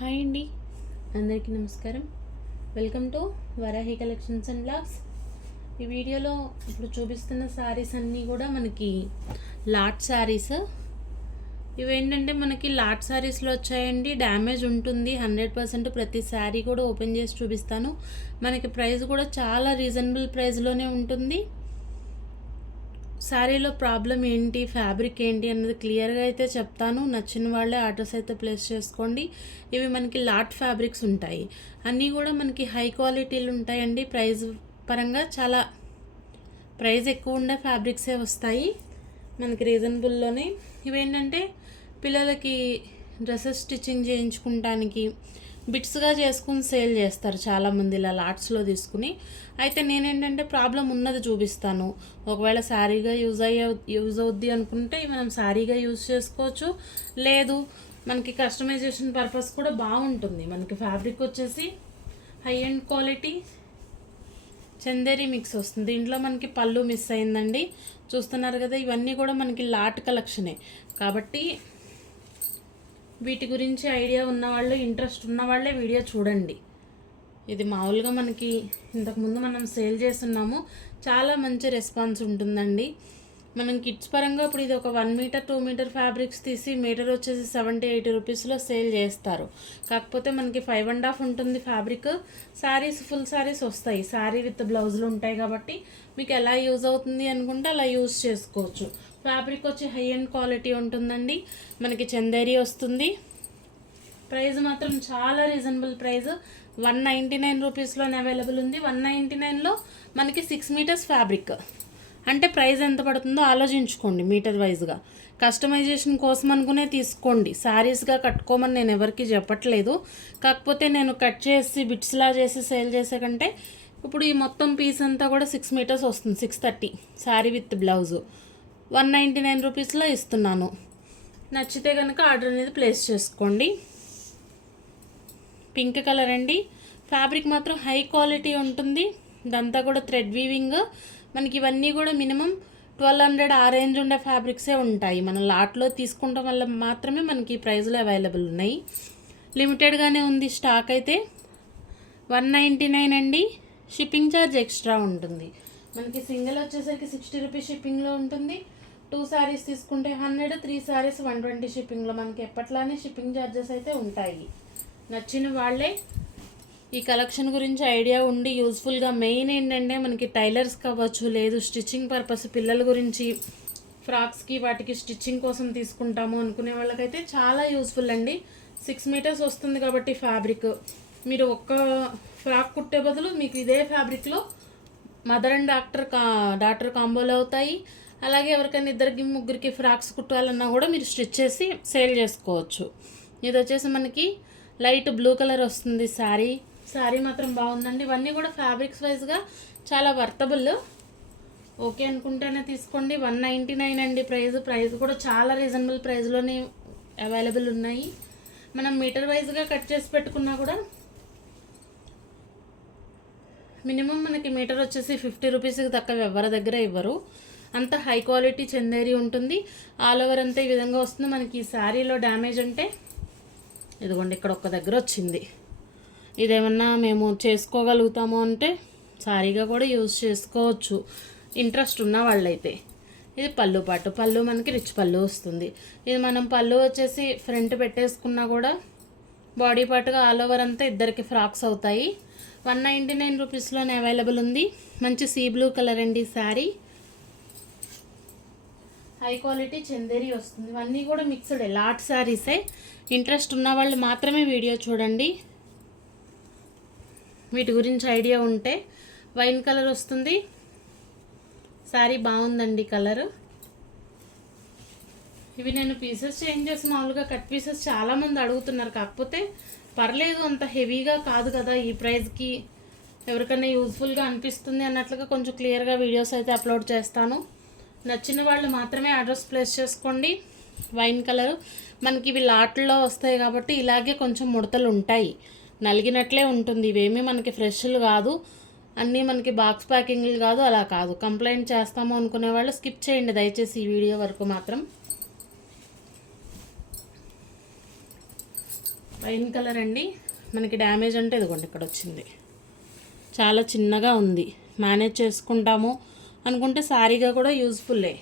Hi అండి. అందరికీ నమస్కారం. Welcome to Varahi collections and blogs ఈ వీడియోలో ఇప్పుడు చూపిస్తున్న శారీస్ అన్నీ కూడా మనకి లాట్ శారీస్ ఇవేంటంటే మనకి లాట్ శారీస్లో వచ్చాయండి. డ్యామేజ్ ఉంటుంది. హండ్రెడ్ పర్సెంట్ ప్రతి శారీ కూడా ఓపెన్ చేసి చూపిస్తాను. మనకి ప్రైస్ కూడా చాలా రీజనబుల్ ప్రైస్లోనే ఉంటుంది. శారీలో ప్రాబ్లం ఏంటి ఫ్యాబ్రిక్ ఏంటి అన్నది క్లియర్గా అయితే చెప్తాను. నచ్చిన వాళ్ళే ఆర్డర్స్ అయితే ప్లేస్ చేసుకోండి. ఇవి మనకి లాట్ ఫ్యాబ్రిక్స్ ఉంటాయి. అన్నీ కూడా మనకి హై క్వాలిటీలు ఉంటాయండి. ప్రైస్ పరంగా చాలా ప్రైస్ ఎక్కువ ఉండే ఫ్యాబ్రిక్సే వస్తాయి మనకి రీజనబుల్లోనే. ఇవేంటంటే పిల్లలకి డ్రెస్సెస్ స్టిచ్చింగ్ చేయించుకుంటానికి బిట్స్గా చేసుకుని సేల్ చేస్తారు చాలామంది ఇలా లాట్స్లో తీసుకుని. అయితే నేనేంటంటే ప్రాబ్లం ఉన్నది చూపిస్తాను. ఒకవేళ శారీగా యూజ్ అయ్యే యూజ్ అవుద్ది అనుకుంటే మనం శారీగా యూజ్ చేసుకోవచ్చు. లేదు మనకి కస్టమైజేషన్ పర్పస్ కూడా బాగుంటుంది. మనకి ఫ్యాబ్రిక్ వచ్చేసి high and quality Chanderi mix వస్తుంది. దీంట్లో మనకి పళ్ళు మిస్ అయిందండి. చూస్తున్నారు కదా ఇవన్నీ కూడా మనకి లాట్ కలెక్షనే. కాబట్టి వీటి గురించి ఐడియా ఉన్నవాళ్ళు ఇంట్రెస్ట్ ఉన్నవాళ్ళే వీడియో చూడండి. ఇది మామూలుగా మనకి ఇంతకుముందు మనం సేల్ చేస్తున్నాము. చాలా మంచి రెస్పాన్స్ ఉంటుందండి. మనం కిడ్స్ పరంగా ఇప్పుడు ఇది ఒక one meter two meter fabrics తీసి మీటర్ వచ్చేసి సెవెంటీ ఎయిటీ రూపీస్లో సేల్ చేస్తారు. కాకపోతే మనకి ఫైవ్ అండ్ హాఫ్ ఉంటుంది ఫ్యాబ్రిక్. శారీస్ ఫుల్ శారీస్ వస్తాయి. శారీ విత్ బ్లౌజులు ఉంటాయి కాబట్టి మీకు ఎలా యూజ్ అవుతుంది అనుకుంటే అలా యూజ్ చేసుకోవచ్చు. ఫ్యాబ్రిక్ వచ్చి హై అండ్ క్వాలిటీ ఉంటుందండి. మనకి చందేరి వస్తుంది. ప్రైస్ మాత్రం చాలా reasonable price one ninety nine రూపీస్లోనే available ఉంది. వన్ నైంటీ నైన్లో మనకి సిక్స్ మీటర్స్ ఫ్యాబ్రిక్. అంటే ప్రైస్ ఎంత పడుతుందో ఆలోచించుకోండి మీటర్ వైజ్గా కస్టమైజేషన్ కోసం అనుకునే తీసుకోండి. శారీస్గా కట్టుకోమని నేను ఎవరికి చెప్పట్లేదు. కాకపోతే నేను కట్ చేసి బిట్స్లా చేసి సేల్ చేసే కంటే ఇప్పుడు ఈ మొత్తం పీస్ అంతా కూడా సిక్స్ మీటర్స్ వస్తుంది. Six thirty sari with blouse. One ninety nine రూపీస్లో ఇస్తున్నాను. నచ్చితే కనుక ఆర్డర్ అనేది ప్లేస్ చేసుకోండి. పింక్ కలర్ అండి. ఫ్యాబ్రిక్ మాత్రం హై క్వాలిటీ ఉంటుంది. ఇదంతా కూడా థ్రెడ్ వీవింగ్ మనకి ఇవన్నీ కూడా మినిమం ట్వెల్వ్ హండ్రెడ్ ఆ రేంజ్ ఉండే ఫ్యాబ్రిక్సే ఉంటాయి. మనం లాట్లో తీసుకుంటాం వల్ల మాత్రమే మనకి ప్రైజ్లో ప్రైస్లో అవైలబుల్ ఉన్నాయి. లిమిటెడ్గానే ఉంది స్టాక్ అయితే. వన్ నైంటీ నైన్ అండి. షిప్పింగ్ ఛార్జ్ ఎక్స్ట్రా ఉంటుంది. మనకి సింగిల్ వచ్చేసరికి సిక్స్టీ రూపీస్ షిప్పింగ్లో ఉంటుంది. టూ శారీస్ తీసుకుంటే hundred three saris one twenty షిప్పింగ్లో మనకి ఎప్పట్లానే షిప్పింగ్ ఛార్జెస్ అయితే ఉంటాయి. నచ్చిన వాళ్ళే ఈ కలెక్షన్ గురించి ఐడియా ఉండి యూస్ఫుల్గా మెయిన్ ఏంటంటే మనకి టైలర్స్ కావచ్చు లేదు స్టిచ్చింగ్ పర్పస్ పిల్లల గురించి ఫ్రాక్స్కి వాటికి స్టిచ్చింగ్ కోసం తీసుకుంటాము అనుకునే వాళ్ళకైతే చాలా యూస్ఫుల్ అండి. సిక్స్ మీటర్స్ వస్తుంది కాబట్టి ఫ్యాబ్రిక్. మీరు ఒక్క ఫ్రాక్ కుట్టే బదులు మీకు ఇదే ఫ్యాబ్రిక్లో మదర్ అండ్ డాక్టర్ కా డాక్టర్ కాంబోలు అవుతాయి. అలాగే ఎవరికైనా ఇద్దరికి ముగ్గురికి ఫ్రాక్స్ కుట్టాలన్నా కూడా మీరు స్టిచ్ చేసి సేల్ చేసుకోవచ్చు. ఇది వచ్చేసి మనకి లైట్ బ్లూ కలర్ వస్తుంది శారీ. శారీ మాత్రం బాగుందండి. ఇవన్నీ కూడా ఫ్యాబ్రిక్స్ వైజ్గా చాలా వర్తబుల్ ఓకే అనుకుంటేనే తీసుకోండి. వన్ నైంటీ నైన్ అండి ప్రైస్ ప్రైస్ కూడా చాలా రీజనబుల్ ప్రైస్లోనే అవైలబుల్ ఉన్నాయి. మనం మీటర్ వైజ్గా కట్ చేసి పెట్టుకున్నా కూడా మినిమం మనకి మీటర్ వచ్చేసి ఫిఫ్టీ రూపీస్కి తక్కువ ఎవరి దగ్గర ఇవ్వరు. అంత హై క్వాలిటీ చందేరి ఉంటుంది. ఆల్ ఓవర్ అంతా ఈ విధంగా వస్తుంది. మనకి ఈ శారీలో డ్యామేజ్ అంటే ఇదిగోండి ఇక్కడ ఒక్క దగ్గర వచ్చింది. ఇదేమన్నా మేము చేసుకోగలుగుతాము అంటే సారీగా కూడా యూజ్ చేసుకోవచ్చు. ఇంట్రెస్ట్ ఉన్న వాళ్ళైతే. ఇది పళ్ళు పాటు. పళ్ళు మనకి రిచ్ పళ్ళు వస్తుంది. ఇది మనం పళ్ళు వచ్చేసి ఫ్రంట్ పెట్టేసుకున్నా కూడా బాడీ పార్ట్గా ఆల్ ఓవర్ అంతా ఇద్దరికి ఫ్రాక్స్ అవుతాయి. వన్ నైంటీ నైన్ రూపీస్లోనే అవైలబుల్ ఉంది. మంచి సీ బ్లూ కలర్ అండి శారీ హై క్వాలిటీ చందేరి వస్తుంది. ఇవన్నీ కూడా మిక్స్డ్ లాట్ శారీసే ఇంట్రెస్ట్ ఉన్న వాళ్ళు మాత్రమే వీడియో చూడండి. వీటి గురించి ఐడియా ఉంటే వైన్ కలర్ వస్తుంది. శారీ బాగుందండి కలరు. ఇవి నేను పీసెస్ చేంజ్ చేసి మామూలుగా కట్ పీసెస్ చాలామంది అడుగుతున్నారు. కాకపోతే పర్లేదు అంత హెవీగా కాదు కదా ఈ ప్రైస్కి ఎవరికైనా యూజ్ఫుల్గా అనిపిస్తుంది అన్నట్లుగా కొంచెం క్లియర్గా వీడియోస్ అయితే అప్లోడ్ చేస్తాను. నచ్చిన వాళ్ళు మాత్రమే అడ్రస్ ప్లేస్ చేసుకోండి. Wine colour. మనకి ఇవి లాట్లో వస్తాయి కాబట్టి ఇలాగే కొంచెం ముడతలు ఉంటాయి. నలిగినట్లే ఉంటుంది. ఇవేమీ మనకి ఫ్రెష్లు కాదు. అన్నీ మనకి బాక్స్ ప్యాకింగ్లు కాదు. అలా కాదు. కంప్లైంట్ చేస్తాము అనుకునే వాళ్ళు స్కిప్ చేయండి. దయచేసి ఈ వీడియో వరకు మాత్రం. వైన్ కలర్ అండి. మనకి డ్యామేజ్ అంటే ఇదిగోండి ఇక్కడ వచ్చింది. చాలా చిన్నగా ఉంది. మేనేజ్ చేసుకుంటాము అనుకుంటే సారీగా కూడా యూజ్ఫుల్లే.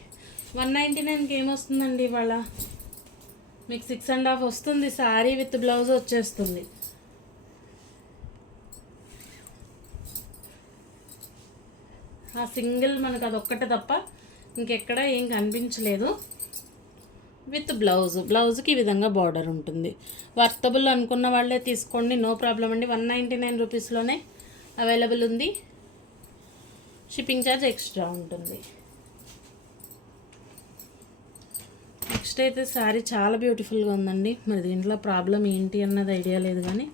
వన్ నైంటీ నైన్కి ఏమొస్తుందండి ఇవాళ? మీకు సిక్స్ అండ్ హాఫ్ వస్తుంది. సారీ విత్ బ్లౌజ్ వచ్చేస్తుంది. ఆ సింగిల్ మనకు అదొక్కటే తప్ప ఇంకెక్కడ ఏం కనిపించలేదు. With blouse. బ్లౌజ్కి ఈ విధంగా బార్డర్ ఉంటుంది. వర్తబుల్ అనుకున్న వాళ్ళే తీసుకోండి. నో ప్రాబ్లం అండి. వన్ నైంటీ నైన్ రూపీస్లోనే అవైలబుల్ ఉంది. షిప్పింగ్ ఛార్జ్ ఎక్స్ట్రా ఉంటుంది. నెక్స్ట్ అయితే శారీ చాలా బ్యూటిఫుల్గా ఉందండి. మరి దీంట్లో ప్రాబ్లం ఏంటి అన్నది ఐడియా లేదు కానీ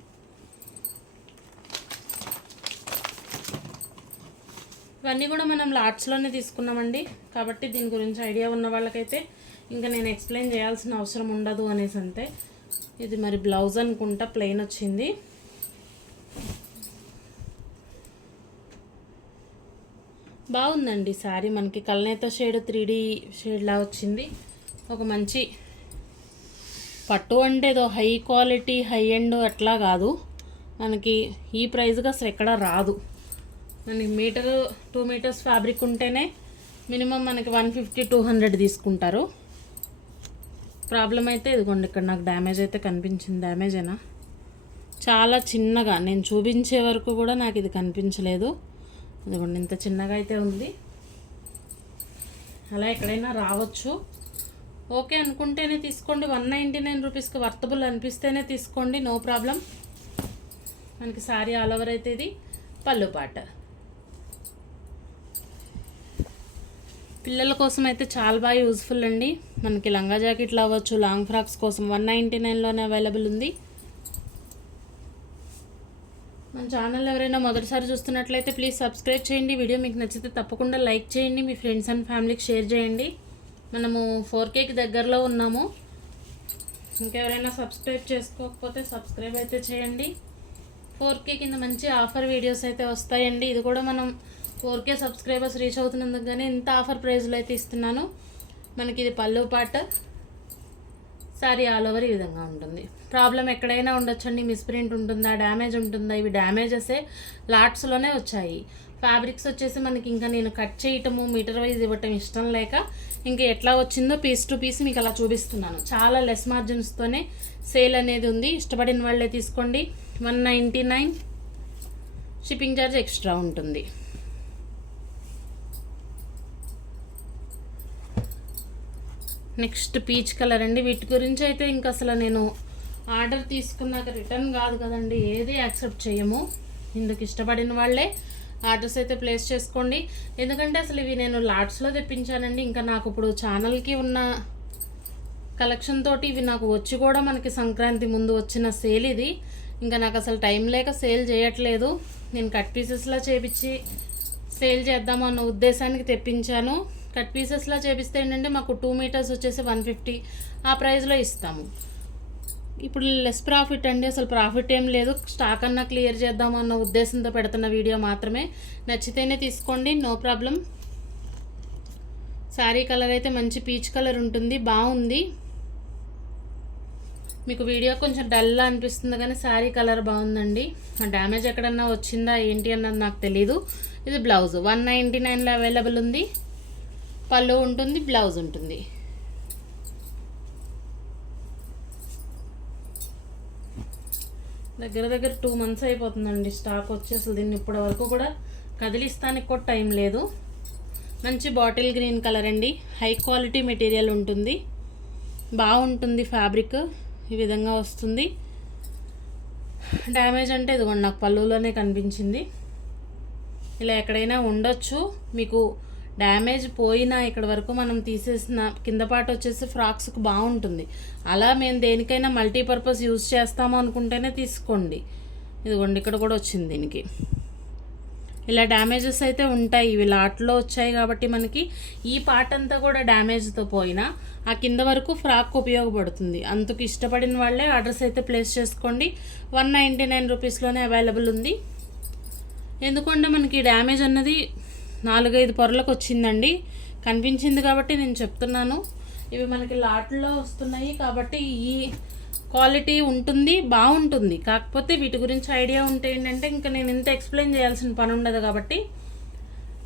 ఇవన్నీ కూడా మనం లాట్స్లోనే తీసుకున్నామండి. కాబట్టి దీని గురించి ఐడియా ఉన్న వాళ్ళకైతే ఇంకా నేను ఎక్స్ప్లెయిన్ చేయాల్సిన అవసరం ఉండదు అనేసి అంతే. ఇది మరి బ్లౌజ్ అనుకుంటా ప్లెయిన్ వచ్చింది. బాగుందండి శారీ మనకి. కల్నేత షేడ్ త్రీ డీ షేడ్లా వచ్చింది. ఒక మంచి పట్టు అంటే ఏదో హై క్వాలిటీ హై ఎండ్ అట్లా కాదు. మనకి ఈ ప్రైస్గా అసలు ఎక్కడ రాదు. మనకి మీటర్ టూ మీటర్స్ ఫ్యాబ్రిక్ ఉంటేనే మినిమం మనకి వన్ ఫిఫ్టీ టూ హండ్రెడ్ తీసుకుంటారు. ప్రాబ్లం అయితే ఇదిగోండి ఇక్కడ నాకు డ్యామేజ్ అయితే కనిపించింది. డ్యామేజేనా చాలా చిన్నగా నేను చూపించే వరకు కూడా నాకు ఇది కనిపించలేదు. ఇదిగోండి ఇంత చిన్నగా అయితే ఉంది. అలా ఎక్కడైనా రావచ్చు. ఓకే అనుకుంటేనే తీసుకోండి. వన్ నైంటీ నైన్ రూపీస్కి వర్తబుల్ అనిపిస్తేనే తీసుకోండి. No problem. మనకి సారీ ఆల్ ఓవర్ అయితే ఇది. పళ్ళు పాట. పిల్లల కోసం అయితే చాలా బాగా యూజ్ఫుల్ అండి. మనకి లంగా జాకెట్లు అవ్వచ్చు లాంగ్ ఫ్రాక్స్ కోసం వన్ నైంటీ నైన్లోనే అవైలబుల్ ఉంది. మన ఛానల్ ఎవరైనా మొదటిసారి చూస్తున్నట్లయితే ప్లీజ్ సబ్స్క్రైబ్ చేయండి. వీడియో మీకు నచ్చితే తప్పకుండా లైక్ చేయండి. మీ ఫ్రెండ్స్ అండ్ ఫ్యామిలీకి షేర్ చేయండి. మనము ఫోర్ కేకి దగ్గరలో ఉన్నాము. ఇంకెవరైనా సబ్స్క్రైబ్ చేసుకోకపోతే సబ్స్క్రైబ్ అయితే చేయండి. ఫోర్ కే కింద మంచి ఆఫర్ వీడియోస్ అయితే వస్తాయండి. ఇది కూడా మనం ఫోర్ కే సబ్స్క్రైబర్స్ రీచ్ అవుతున్నందుకు కానీ ఇంత ఆఫర్ ప్రైజ్లో అయితే ఇస్తున్నాను. మనకి ఇది పళ్ళు పాట. సారీ ఆల్ ఓవర్ ఈ విధంగా ఉంటుంది. ప్రాబ్లం ఎక్కడైనా ఉండొచ్చండి మిస్ప్రింట్ ఉంటుందా డ్యామేజ్ ఉంటుందా? ఇవి డ్యామేజెసే లాట్స్లోనే వచ్చాయి. ఫ్యాబ్రిక్స్ వచ్చేసి మనకి ఇంకా నేను కట్ చేయటము మీటర్ వైజ్ ఇవ్వటం ఇష్టం లేక ఇంకా ఎట్లా వచ్చిందో పీస్ టు పీస్ మీకు అలా చూపిస్తున్నాను. చాలా లెస్ మార్జిన్స్తోనే సేల్ అనేది ఉంది. ఇష్టపడిన వాళ్ళే తీసుకోండి. One ninety nine shipping charge extra ఉంటుంది. నెక్స్ట్ పీచ్ కలర్ అండి. వీటి గురించి అయితే ఇంకా అసలు నేను ఆర్డర్ తీసుకున్నాక రిటర్న్ కాదు కదండి. ఏది యాక్సెప్ట్ చేయము. ఇందుకు ఇష్టపడిన వాళ్ళే ఆర్డర్స్ అయితే ప్లేస్ చేసుకోండి. ఎందుకంటే అసలు ఇవి నేను లాట్స్లో తెప్పించానండి. ఇంకా నాకు ఇప్పుడు ఛానల్కి ఉన్న కలెక్షన్ తోటి ఇవి నాకు వచ్చి కూడా మనకి సంక్రాంతి ముందు వచ్చిన సేల్ ఇది. ఇంకా నాకు అసలు టైం లేక సేల్ చేయట్లేదు. నేను కట్ పీసెస్లా చేపించి సేల్ చేద్దామన్న ఉద్దేశానికి తెప్పించాను. కట్ పీసెస్లా చేపిస్తే ఏంటంటే మాకు టూ మీటర్స్ వచ్చేసి వన్ ఫిఫ్టీ ఆ ప్రైస్లో ఇస్తాము. ఇప్పుడు లెస్ ప్రాఫిట్ అండి అసలు ప్రాఫిట్ ఏం లేదు. స్టాక్ అన్నా క్లియర్ చేద్దాం అన్న ఉద్దేశంతో పెడుతున్న వీడియో మాత్రమే. నచ్చితేనే తీసుకోండి నో ప్రాబ్లం. శారీ కలర్ అయితే మంచి పీచ్ కలర్ ఉంటుంది బాగుంది. మీకు వీడియో కొంచెం డల్లా అనిపిస్తుంది కానీ శారీ కలర్ బాగుందండి. డ్యామేజ్ ఎక్కడన్నా వచ్చిందా ఏంటి అన్నది నాకు తెలీదు. ఇది బ్లౌజ్ వన్ నైంటీ నైన్లో అవైలబుల్ ఉంది. పళ్ళు ఉంటుంది బ్లౌజ్ ఉంటుంది. దగ్గర దగ్గర టూ మంత్స్ అయిపోతుందండి. స్టాక్ వచ్చి అసలు దీన్ని ఇప్పటి వరకు కూడా కదిలిస్తానికి కూడా టైం లేదు. మంచి బాటిల్ గ్రీన్ కలర్ అండి. హై క్వాలిటీ మెటీరియల్ ఉంటుంది. బాగుంటుంది ఫ్యాబ్రిక్ ఈ విధంగా వస్తుంది. డ్యామేజ్ అంటే ఇదిగోండి నాకు పళ్ళులోనే కనిపించింది. ఇలా ఎక్కడైనా ఉండొచ్చు. మీకు డ్యామేజ్ పోయినా ఇక్కడ వరకు మనం తీసేసిన కింద పాట వచ్చేసి ఫ్రాక్స్కి బాగుంటుంది. అలా మేము దేనికైనా మల్టీపర్పస్ యూజ్ చేస్తాము అనుకుంటేనే తీసుకోండి. ఇదిగోండి ఇక్కడ కూడా వచ్చింది దీనికి. ఇలా డ్యామేజెస్ అయితే ఉంటాయి. ఇవి లాట్లో వచ్చాయి కాబట్టి మనకి ఈ పార్ట్ అంతా కూడా డ్యామేజ్తో పోయినా ఆ కింద వరకు ఫ్రాక్ ఉపయోగపడుతుంది. అందుకు ఇష్టపడిన వాళ్ళే ఆర్డర్స్ అయితే ప్లేస్ చేసుకోండి. వన్ నైంటీ నైన్ రూపీస్లోనే అవైలబుల్ ఉంది. ఎందుకంటే మనకి డ్యామేజ్ అన్నది నాలుగైదు పొరలకు వచ్చిందండి కనిపించింది కాబట్టి నేను చెప్తున్నాను. ఇవి మనకి లాట్లో వస్తున్నాయి కాబట్టి ఈ క్వాలిటీ ఉంటుంది బాగుంటుంది. కాకపోతే వీటి గురించి ఐడియా ఉంటే ఏంటంటే ఇంకా నేను ఇంత ఎక్స్ప్లెయిన్ చేయాల్సిన పని ఉండదు కాబట్టి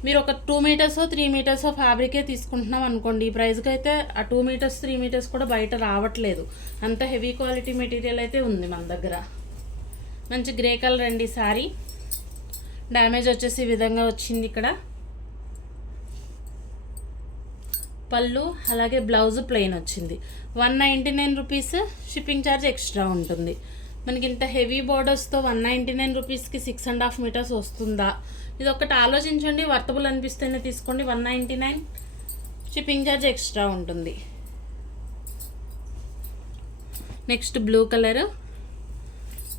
మీరు ఒక టూ మీటర్స్ త్రీ మీటర్స్ ఫ్యాబ్రికే తీసుకుంటున్నాం అనుకోండి. ఈ ప్రైస్కి అయితే ఆ టూ మీటర్స్ త్రీ మీటర్స్ కూడా బయట రావట్లేదు. అంత హెవీ క్వాలిటీ మెటీరియల్ అయితే ఉంది మన దగ్గర. మంచి గ్రే కలర్ అండి శారీ డ్యామేజ్ వచ్చేసి ఈ విధంగా వచ్చింది ఇక్కడ. పళ్ళు అలాగే బ్లౌజ్ ప్లెయిన్ వచ్చింది. One ninety nine rupees shipping charge extra ఉంటుంది. మనకి ఇంత హెవీ బోర్డర్స్తో వన్ నైంటీ నైన్ రూపీస్కి సిక్స్ అండ్ హాఫ్ మీటర్స్ వస్తుందా? ఇది ఒకటి ఆలోచించండి వర్తబుల్ అనిపిస్తేనే తీసుకోండి. One ninety nine shipping charge extra ఉంటుంది. నెక్స్ట్ బ్లూ కలర్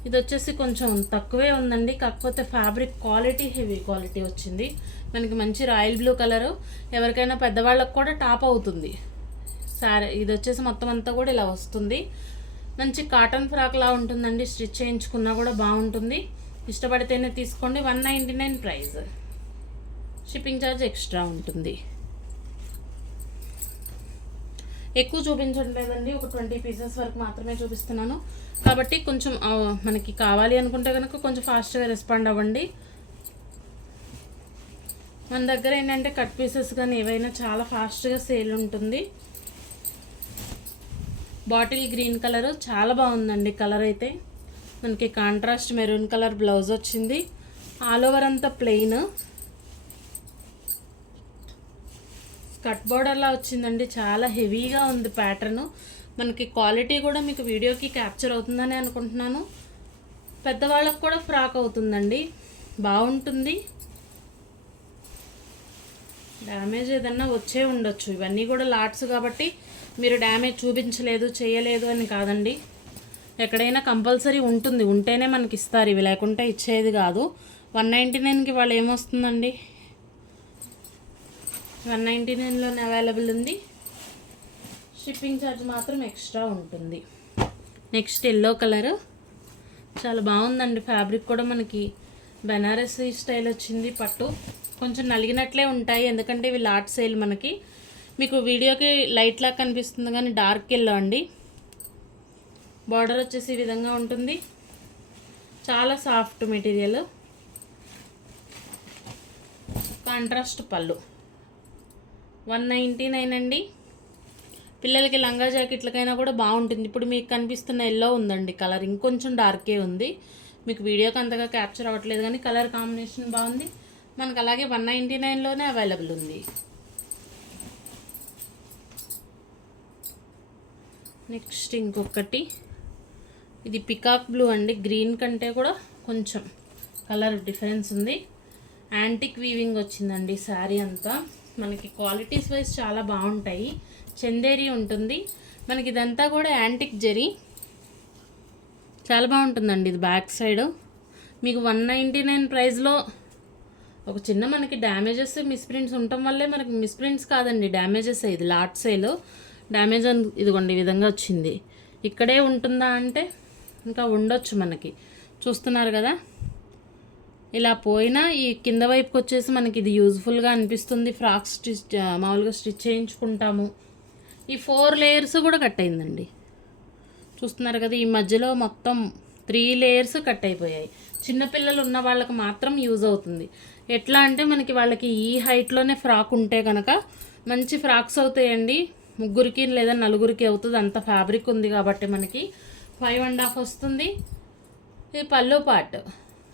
ఇది వచ్చేసి కొంచెం తక్కువే ఉందండి కాకపోతే ఫ్యాబ్రిక్ క్వాలిటీ హెవీ క్వాలిటీ వచ్చింది. మనకి మంచి రాయల్ బ్లూ కలరు. ఎవరికైనా పెద్దవాళ్ళకు కూడా టాప్ అవుతుంది. సారీ ఇది వచ్చేసి మొత్తం అంతా కూడా ఇలా వస్తుంది. మంచి కాటన్ ఫ్రాక్లా ఉంటుందండి. స్టిచ్ చేయించుకున్నా కూడా బాగుంటుంది. ఇష్టపడితేనే తీసుకోండి. One ninety nine price. Shipping charge extra ఉంటుంది. ఎక్కువ చూపించట్లేదండి ఒక ట్వంటీ పీసెస్ వరకు మాత్రమే చూపిస్తున్నాను. కాబట్టి కొంచెం మనకి కావాలి అనుకుంటే కనుక కొంచెం ఫాస్ట్గా రెస్పాండ్ అవ్వండి. మన దగ్గర ఏంటంటే కట్ పీసెస్ కానీ ఏవైనా చాలా ఫాస్ట్గా సేల్ ఉంటుంది. బాటిల్ గ్రీన్ కలర్ చాలా బాగుందండి కలర్ అయితే. మనకి కాంట్రాస్ట్ మెరూన్ కలర్ బ్లౌజ్ వచ్చింది. ఆల్ ఓవర్ అంతా ప్లెయిన్. కట్ బోర్డర్లా వచ్చిందండి. చాలా హెవీగా ఉంది ప్యాటర్న్. మనకి క్వాలిటీ కూడా మీకు వీడియోకి క్యాప్చర్ అవుతుందని అనుకుంటున్నాను. పెద్దవాళ్ళకు కూడా ఫ్రాక్ అవుతుందండి. బాగుంటుంది. డ్యామేజ్ ఏదన్నా వచ్చే ఉండొచ్చు. ఇవన్నీ కూడా లాట్స్ కాబట్టి మీరు డ్యామేజ్ చూపించలేదు చేయలేదు అని కాదండి. ఎక్కడైనా కంపల్సరీ ఉంటుంది. ఉంటేనే మనకి ఇస్తారు. ఇవి లేకుంటే ఇచ్చేది కాదు. వన్ నైంటీ నైన్కి వాళ్ళు ఏమొస్తుందండి? వన్ నైంటీ నైన్లోనే అవైలబుల్ ఉంది. షిప్పింగ్ ఛార్జ్ మాత్రం ఎక్స్ట్రా ఉంటుంది. Next yellow colour. చాలా బాగుందండి. ఫ్యాబ్రిక్ కూడా మనకి బెనారసీ స్టైల్ వచ్చింది పట్టు. కొంచెం నలిగినట్లే ఉంటాయి ఎందుకంటే ఇవి లాట్ సేల్ మనకి. మీకు వీడియోకి లైట్ లాగా కనిపిస్తుంది కానీ డార్క్ ఎల్లో అండి. బార్డర్ వచ్చేసి ఈ విధంగా ఉంటుంది. చాలా సాఫ్ట్ మెటీరియల్. కాంట్రాస్ట్ పళ్ళు. వన్ నైంటీ నైన్ అండి. పిల్లలకి లంగా జాకెట్లకైనా కూడా బాగుంటుంది. ఇప్పుడు మీకు కనిపిస్తున్న ఎల్లో ఉందండి కలర్. ఇంకొంచెం డార్కే ఉంది. మీకు వీడియోకి అంతగా క్యాప్చర్ అవ్వట్లేదు కానీ కలర్ కాంబినేషన్ బాగుంది. మనకు అలాగే వన్ నైంటీ నైన్లోనే అవైలబుల్ ఉంది. నెక్స్ట్ ఇంకొకటి. ఇది పికాక్ బ్లూ అండి. గ్రీన్ కంటే కూడా కొంచెం కలర్ డిఫరెన్స్ ఉంది. యాంటిక్ వీవింగ్ వచ్చిందండి శారీ అంతా. మనకి క్వాలిటీస్ వైజ్ చాలా బాగుంటాయి. చందేరి ఉంటుంది. మనకి ఇదంతా కూడా యాంటిక్ జరీ. చాలా బాగుంటుందండి ఇది బ్యాక్ సైడ్. మీకు వన్ నైంటీ నైన్ ప్రైస్లో ఒక చిన్న మనకి డ్యామేజెస్ మిస్ప్రింట్స్ ఉండటం వల్లే మనకి మిస్ప్రింట్స్ కాదండి డ్యామేజెస్ ఇది లాట్ సేల్ డ్యామేజ్ అని ఇదిగోండి ఈ విధంగా వచ్చింది. ఇక్కడే ఉంటుందా అంటే ఇంకా ఉండొచ్చు మనకి. చూస్తున్నారు కదా? ఇలా పోయినా ఈ కింద వైపుకి వచ్చేసి మనకి ఇది యూజ్ఫుల్గా అనిపిస్తుంది. ఫ్రాక్ స్టిచ్ మామూలుగా స్టిచ్ చేయించుకుంటాము. ఈ ఫోర్ లేయర్స్ కూడా కట్ అయిందండి. చూస్తున్నారు కదా ఈ మధ్యలో మొత్తం త్రీ లేయర్స్ కట్ అయిపోయాయి. చిన్నపిల్లలు ఉన్న వాళ్ళకి మాత్రం యూజ్ అవుతుంది. ఎట్లా అంటే మనకి వాళ్ళకి ఈ హైట్లోనే ఫ్రాక్ ఉంటే కనుక మంచి ఫ్రాక్స్ అవుతాయండి. ముగ్గురికి లేదా నలుగురికి అవుతుంది. అంత ఫ్యాబ్రిక్ ఉంది కాబట్టి మనకి ఫైవ్ అండ్ హాఫ్ వస్తుంది. ఇది పళ్ళు పార్ట్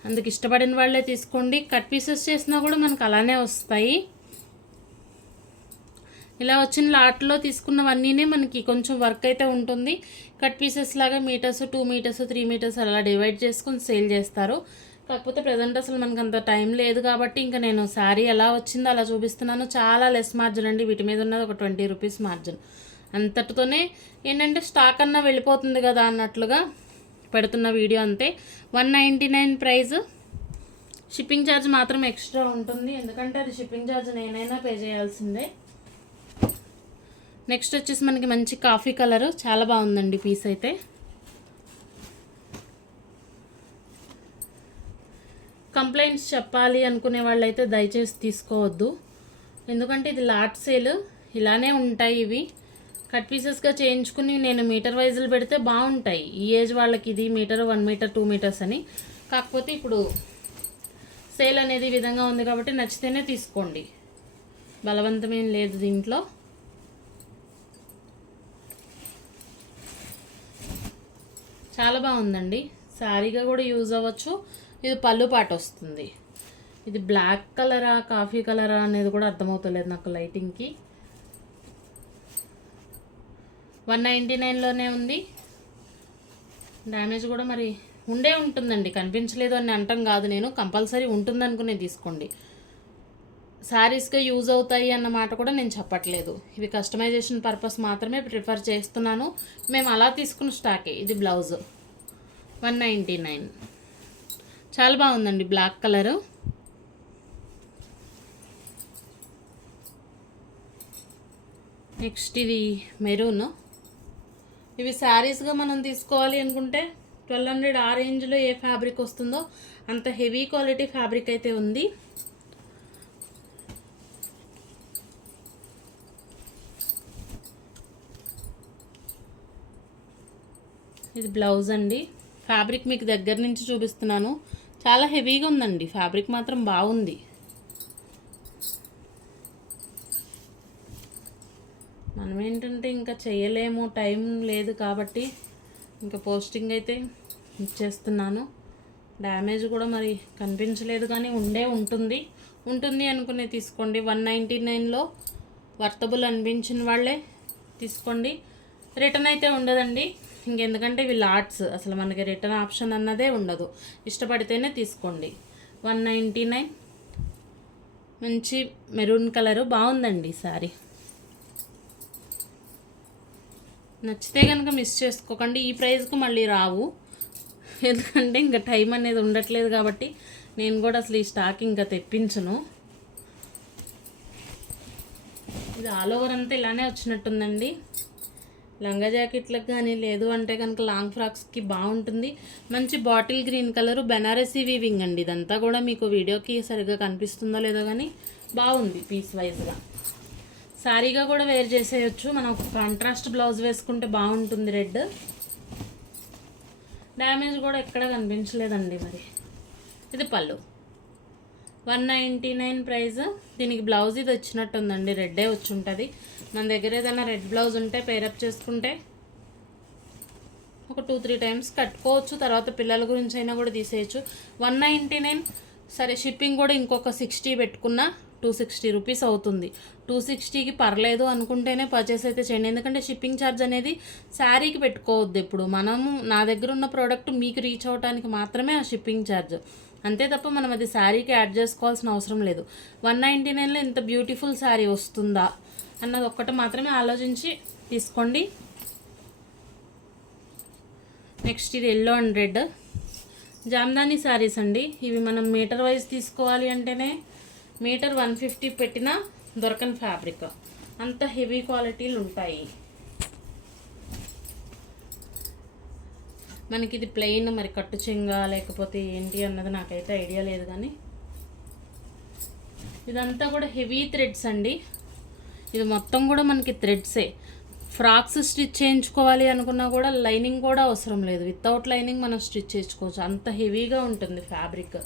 అందుకు ఇష్టపడిన వాళ్ళే తీసుకోండి. కట్ పీసెస్ చేసినా కూడా మనకు అలానే వస్తాయి. ఇలా వచ్చిన లాట్లో తీసుకున్నవన్నీనే మనకి కొంచెం వర్క్ అయితే ఉంటుంది. కట్ పీసెస్ లాగా meters two meters three meters అలా డివైడ్ చేసుకొని సేల్ చేస్తారు. కాకపోతే ప్రజెంట్ అసలు మనకు అంత టైం లేదు కాబట్టి ఇంకా నేను శారీ ఎలా వచ్చిందో అలా చూపిస్తున్నాను. చాలా లెస్ మార్జిన్ అండి. వీటి మీద ఉన్నది ఒక ట్వంటీ రూపీస్ మార్జిన్. అంతటితోనే ఏంటంటే స్టాక్ అన్నా వెళ్ళిపోతుంది కదా అన్నట్లుగా పెడుతున్న వీడియో అంతే. One ninety nine price shipping charge మాత్రం ఎక్స్ట్రా ఉంటుంది. ఎందుకంటే అది షిప్పింగ్ ఛార్జ్ నేనైనా పే చేయాల్సిందే. నెక్స్ట్ వచ్చేసి మనకి మంచి కాఫీ కలర్. చాలా బాగుందండి పీస్ అయితే. కంప్లైంట్స్ చెప్పాలి అనుకునే వాళ్ళైతే దయచేసి తీసుకోవద్దు. ఎందుకంటే ఇది లాట్ సేల్ ఇలానే ఉంటాయి ఇవి. కట్ పీసెస్గా చేయించుకుని నేను మీటర్ వైజులు పెడితే బాగుంటాయి. ఈ ఏజ్ వాళ్ళకి ఇది meter one meter two meters అని. కాకపోతే ఇప్పుడు సేల్ అనేది విధంగా ఉంది కాబట్టి నచ్చితేనే తీసుకోండి. బలవంతమేం లేదు దీంట్లో. చాలా బాగుందండి. శారీగా కూడా యూజ్ అవ్వచ్చు. ఇది పళ్ళు పాట వస్తుంది. ఇది బ్లాక్ కలరా కాఫీ కలరా అనేది కూడా అర్థమవుతలేదు నాకు లైటింగ్కి. వన్ నైంటీ నైన్లోనే ఉంది. డ్యామేజ్ కూడా మరి ఉండే ఉంటుందండి. కనిపించలేదు అని అంటాం కాదు నేను. కంపల్సరీ ఉంటుందనుకునే తీసుకోండి. శారీస్గా యూజ్ అవుతాయి అన్నమాట కూడా నేను చెప్పట్లేదు. ఇవి కస్టమైజేషన్ పర్పస్ మాత్రమే ప్రిఫర్ చేస్తున్నాను. మేము అలా తీసుకున్న స్టాకే ఇది బ్లౌజ్ వన్ నైంటీ నైన్ చాలా బాగుందండి బ్లాక్ కలరు నెక్స్ట్ ఇది మెరూన్ ఇవి శారీస్గా మనం తీసుకోవాలి అనుకుంటే ట్వెల్వ్ హండ్రెడ్ ఆ రేంజ్లో ఏ ఫ్యాబ్రిక్ వస్తుందో అంత హెవీ క్వాలిటీ ఫ్యాబ్రిక్ అయితే ఉంది. ఇది బ్లౌజ్ అండి. ఫ్యాబ్రిక్ మీకు దగ్గర నుంచి చూపిస్తున్నాను. చాలా హెవీగా ఉందండి. ఫ్యాబ్రిక్ మాత్రం బాగుంది. మనం ఏంటంటే ఇంకా చేయలేము టైం లేదు కాబట్టి ఇంకా పోస్టింగ్ అయితే ఇచ్చేస్తున్నాను. డ్యామేజ్ కూడా మరి కనిపించలేదు కానీ ఉండే ఉంటుంది. ఉంటుంది అనుకునే తీసుకోండి. వన్ నైంటీ నైన్లో వర్తబుల్ అనిపించిన వాళ్ళే తీసుకోండి. రిటర్న్ అయితే ఉండదండి. ఇంకెందుకంటే ఇవి ఆర్ట్స్. అసలు మనకి రిటర్న్ ఆప్షన్ అన్నదే ఉండదు. ఇష్టపడితేనే తీసుకోండి. వన్ నైంటీ నైన్ మంచి మెరూన్ కలరు బాగుందండి సారీ. నచ్చితే కనుక మిస్ చేసుకోకండి. ఈ ప్రైస్కు మళ్ళీ రావు. ఎందుకంటే ఇంకా టైం అనేది ఉండట్లేదు కాబట్టి నేను కూడా అసలు ఈ స్టాక్ ఇంకా తెప్పించను. ఇది ఆల్ ఓవర్ అంతా ఇలానే వచ్చినట్టుందండి. లంగా జాకెట్లకు కానీ లేదు అంటే కనుక లాంగ్ ఫ్రాక్స్కి బాగుంటుంది. మంచి bottle green colour Banarasi weaving అండి. ఇదంతా కూడా మీకు వీడియోకి సరిగ్గా కనిపిస్తుందో లేదో కానీ బాగుంది పీస్ వైజ్గా. శారీగా కూడా వేర్ చేసేయచ్చు. మనం ఒక కాంట్రాస్ట్ బ్లౌజ్ వేసుకుంటే బాగుంటుంది రెడ్. డ్యామేజ్ కూడా ఎక్కడ కనిపించలేదండి మరి. ఇది పళ్ళు. One ninety nine price. దీనికి బ్లౌజ్ ఇది వచ్చినట్టుందండి. రెడ్డే వచ్చి ఉంటుంది మన దగ్గర ఏదైనా రెడ్ బ్లౌజ్ ఉంటే పేరప్ చేసుకుంటే ఒక టూ త్రీ టైమ్స్ కట్టుకోవచ్చు. తర్వాత పిల్లల గురించి అయినా కూడా తీసేయచ్చు. వన్ నైంటీ నైన్ సరే షిప్పింగ్ కూడా ఇంకొక సిక్స్టీ పెట్టుకున్నా టూ సిక్స్టీ రూపీస్ అవుతుంది. టూ సిక్స్టీకి పర్లేదు అనుకుంటేనే పర్చేస్ అయితే చేయండి. ఎందుకంటే షిప్పింగ్ ఛార్జ్ అనేది శారీకి పెట్టుకోవద్దు ఇప్పుడు మనము నా దగ్గర ఉన్న ప్రోడక్ట్ మీకు రీచ్ అవడానికి మాత్రమే ఆ షిప్పింగ్ ఛార్జ్ అంతే తప్ప మనం అది శారీకి యాడ్ చేసుకోవాల్సిన అవసరం లేదు. వన్ నైంటీ నైన్లో ఇంత బ్యూటిఫుల్ శారీ వస్తుందా అన్నది ఒక్కటి మాత్రమే ఆలోచించి తీసుకోండి. నెక్స్ట్ ఇది yellow and red. Jamdani saris అండి. ఇవి మనం మీటర్ వైజ్ తీసుకోవాలి అంటేనే మీటర్ వన్ ఫిఫ్టీ పెట్టినా దొరకని ఫ్యాబ్రిక్. అంత హెవీ క్వాలిటీలు ఉంటాయి మనకి ఇది ప్లెయిన్ మరి కట్టు చెంగ లేకపోతే ఏంటి అన్నది నాకైతే ఐడియా లేదు కానీ. ఇదంతా కూడా హెవీ థ్రెడ్స్ అండి. ఇది మొత్తం కూడా మనకి థ్రెడ్సే ఫ్రాక్స్ స్టిచ్ చేయించుకోవాలి అనుకున్నా కూడా లైనింగ్ కూడా అవసరం లేదు. వితౌట్ లైనింగ్ మనం స్టిచ్ చేసుకోవచ్చు అంత హెవీగా ఉంటుంది ఫ్యాబ్రిక్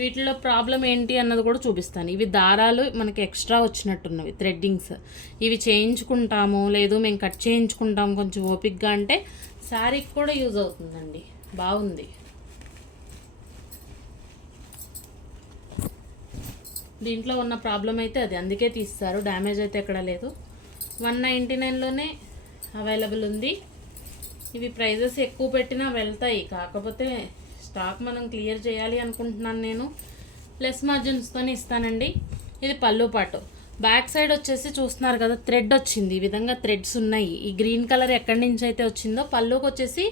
వీటిలో ప్రాబ్లం ఏంటి అన్నది కూడా చూపిస్తాను. ఇవి దారాలు మనకి ఎక్స్ట్రా వచ్చినట్టున్నవి థ్రెడ్డింగ్స్ ఇవి చేయించుకుంటాము లేదు మేము కట్ చేయించుకుంటాము కొంచెం ఓపిక్గా అంటే శారీకి కూడా యూజ్ అవుతుందండి. బాగుంది. దీంట్లో ఉన్న ప్రాబ్లం అయితే అది. అందుకే తీస్తారు. డ్యామేజ్ అయితే ఎక్కడ లేదు. వన్ నైంటీ నైన్లోనే అవైలబుల్ ఉంది. ఇవి ప్రైజెస్ ఎక్కువ పెట్టినా వెళ్తాయి. కాకపోతే స్టాక్ మనం క్లియర్ చేయాలి అనుకుంటున్నాను నేను. ప్లస్ మార్జిన్స్తోనే ఇస్తానండి. ఇది పళ్ళు పాటు. బ్యాక్ సైడ్ వచ్చేసి చూస్తున్నారు కదా థ్రెడ్ వచ్చింది. ఈ విధంగా థ్రెడ్స్ ఉన్నాయి. ఈ గ్రీన్ కలర్ ఎక్కడి నుంచి అయితే వచ్చిందో పళ్ళుకి వచ్చేసి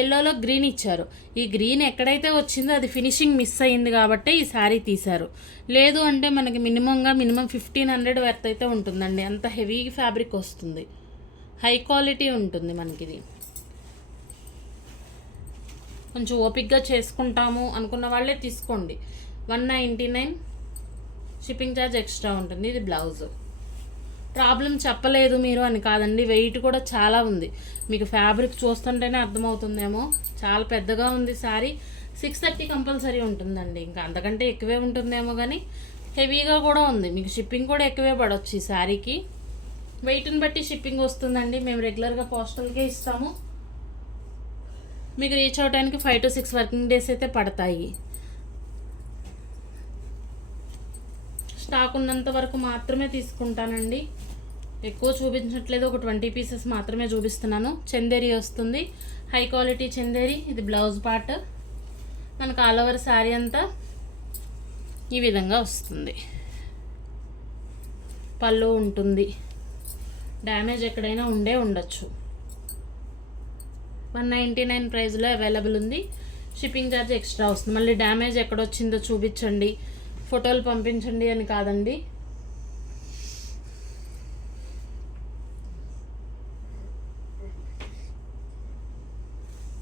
ఎల్లోలో గ్రీన్ ఇచ్చారు. ఈ గ్రీన్ ఎక్కడైతే వచ్చిందో అది ఫినిషింగ్ మిస్ అయ్యింది కాబట్టి ఈ శారీ తీశారు. లేదు అంటే మనకి మినిమంగా మినిమం ఫిఫ్టీన్ హండ్రెడ్ వర్త్ అయితే ఉంటుందండి. అంత హెవీ ఫ్యాబ్రిక్ వస్తుంది. హై క్వాలిటీ ఉంటుంది మనకి ఇది కొంచెం ఓపిక్గా చేసుకుంటాము అనుకున్న వాళ్ళే తీసుకోండి. One ninety nine shipping charge extra ఉంటుంది. ఇది బ్లౌజ్. ప్రాబ్లం చెప్పలేదు మీరు అని కాదండి. వెయిట్ కూడా చాలా ఉంది. మీకు ఫ్యాబ్రిక్ చూస్తుంటేనే అర్థమవుతుందేమో. చాలా పెద్దగా ఉంది శారీ సిక్స్ థర్టీ కంపల్సరీ ఉంటుందండి. ఇంకా అంతకంటే ఎక్కువే ఉంటుందేమో కానీ హెవీగా కూడా ఉంది. మీకు షిప్పింగ్ కూడా ఎక్కువే పడవచ్చు ఈ శారీకి వెయిట్ని బట్టి షిప్పింగ్ వస్తుందండి. మేము రెగ్యులర్గా పోస్టల్కే ఇస్తాము. మీకు రీచ్ అవడానికి five to six working days అయితే పడతాయి. స్టాక్ ఉన్నంత వరకు మాత్రమే తీసుకుంటానండి. ఎక్కువ చూపించట్లేదు ఒక ట్వంటీ పీసెస్ మాత్రమే చూపిస్తున్నాను. చందేరి వస్తుంది. హై క్వాలిటీ చందేరి ఇది బ్లౌజ్ పార్ట్ మనకు ఆల్ ఓవర్ శారీ అంతా ఈ విధంగా వస్తుంది. పళ్ళు ఉంటుంది. డ్యామేజ్ ఎక్కడైనా ఉండే ఉండొచ్చు. వన్ నైంటీ నైన్ ప్రైస్లో అవైలబుల్ ఉంది. షిప్పింగ్ ఛార్జ్ ఎక్స్ట్రా వస్తుంది. మళ్ళీ డ్యామేజ్ ఎక్కడ వచ్చిందో చూపించండి. ఫోటోలు పంపించండి అని కాదండి.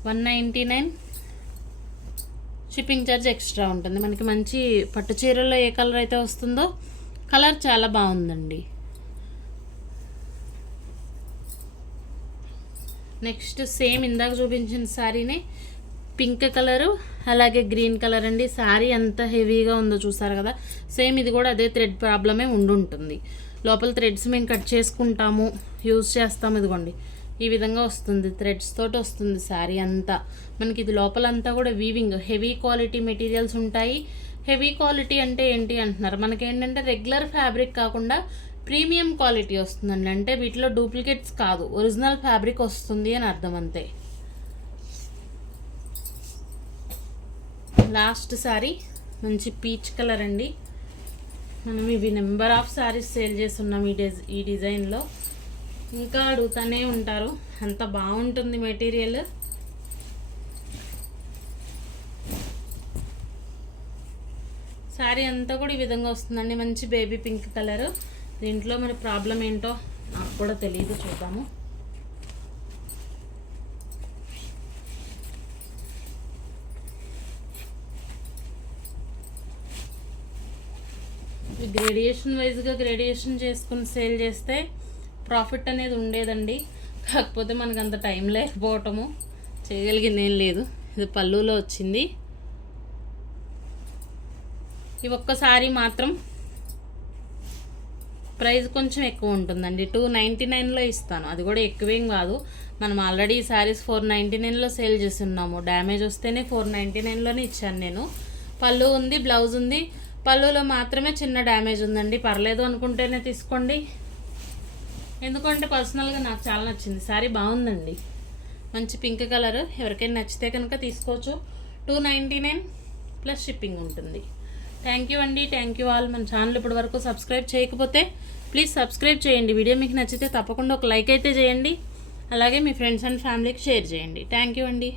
One ninety nine shipping charge extra ఉంటుంది. మనకి మంచి పట్టు చీరల్లో ఏ కలర్ అయితే వస్తుందో కలర్ చాలా బాగుందండి. నెక్స్ట్ సేమ్ ఇందాక చూపించిన శారీనే పింక్ కలరు అలాగే గ్రీన్ కలర్ అండి. శారీ ఎంత హెవీగా ఉందో చూసారు కదా. సేమ్ ఇది కూడా అదే థ్రెడ్ ప్రాబ్లమే ఉండుంటుంది. లోపల థ్రెడ్స్ మేము కట్ చేసుకుంటాము యూజ్ చేస్తాము ఇదిగోండి. ఈ విధంగా వస్తుంది థ్రెడ్స్ తోటి వస్తుంది శారీ అంతా. మనకి ఇది లోపలంతా కూడా వీవింగ్ హెవీ క్వాలిటీ మెటీరియల్స్ ఉంటాయి. హెవీ క్వాలిటీ అంటే ఏంటి అంటున్నారు? మనకేంటంటే రెగ్యులర్ ఫ్యాబ్రిక్ కాకుండా ప్రీమియం క్వాలిటీ వస్తుందండి. అంటే వీటిలో డూప్లికేట్స్ కాదు. ఒరిజినల్ ఫ్యాబ్రిక్ వస్తుంది అని అర్థం అంతే. లాస్ట్ శారీ మంచి పీచ్ కలర్ అండి. మనం ఇవి నెంబర్ ఆఫ్ శారీస్ సేల్ చేస్తున్నాం ఈ డిజ్ ఈ డిజైన్లో. ఇంకా అడుగుతూనే ఉంటారు. అంత బాగుంటుంది మెటీరియల్. శారీ అంతా కూడా ఈ విధంగా వస్తుందండి. మంచి బేబీ పింక్ కలర్. దీంట్లో మరి ప్రాబ్లం ఏంటో నాకు కూడా తెలియదు చూద్దాము. గ్రేడియేషన్ వైజ్గా గ్రేడియేషన్ చేసుకుని సేల్ చేస్తే ప్రాఫిట్ అనేది ఉండేదండి. కాకపోతే మనకు అంత టైం లేకపోవటము. చేయగలిగింది ఏం లేదు. ఇది పళ్ళులో వచ్చింది. ఈ ఒక్కసారి మాత్రం ప్రైస్ కొంచెం ఎక్కువ ఉంటుందండి. టూ నైంటీ నైన్లో ఇస్తాను. అది కూడా ఎక్కువేం కాదు. మనం ఆల్రెడీ ఈ శారీస్ ఫోర్ నైంటీ నైన్లో సేల్ చేస్తున్నాము. డ్యామేజ్ వస్తేనే ఫోర్ నైంటీ నైన్లోనే ఇచ్చాను నేను. పళ్ళు ఉంది బ్లౌజ్ ఉంది. పళ్ళులో మాత్రమే చిన్న డ్యామేజ్ ఉందండి. పర్లేదు అనుకుంటేనే తీసుకోండి. ఎందుకంటే పర్సనల్గా నాకు చాలా నచ్చింది. శారీ బాగుందండి. మంచి పింక్ కలర్. ఎవరికైనా నచ్చితే కనుక తీసుకోవచ్చు. Two ninety nine plus shipping ఉంటుంది. థ్యాంక్ యూ అండి థ్యాంక్ యూ ఆల్. మన ఛానల్ ఇప్పటి వరకు సబ్స్క్రైబ్ చేయకపోతే ప్లీజ్ సబ్స్క్రైబ్ చేయండి. వీడియో మీకు నచ్చితే తప్పకుండా ఒక లైక్ అయితే చేయండి. అలాగే మీ ఫ్రెండ్స్ అండ్ ఫ్యామిలీకి షేర్ చేయండి. థ్యాంక్ యూ అండి.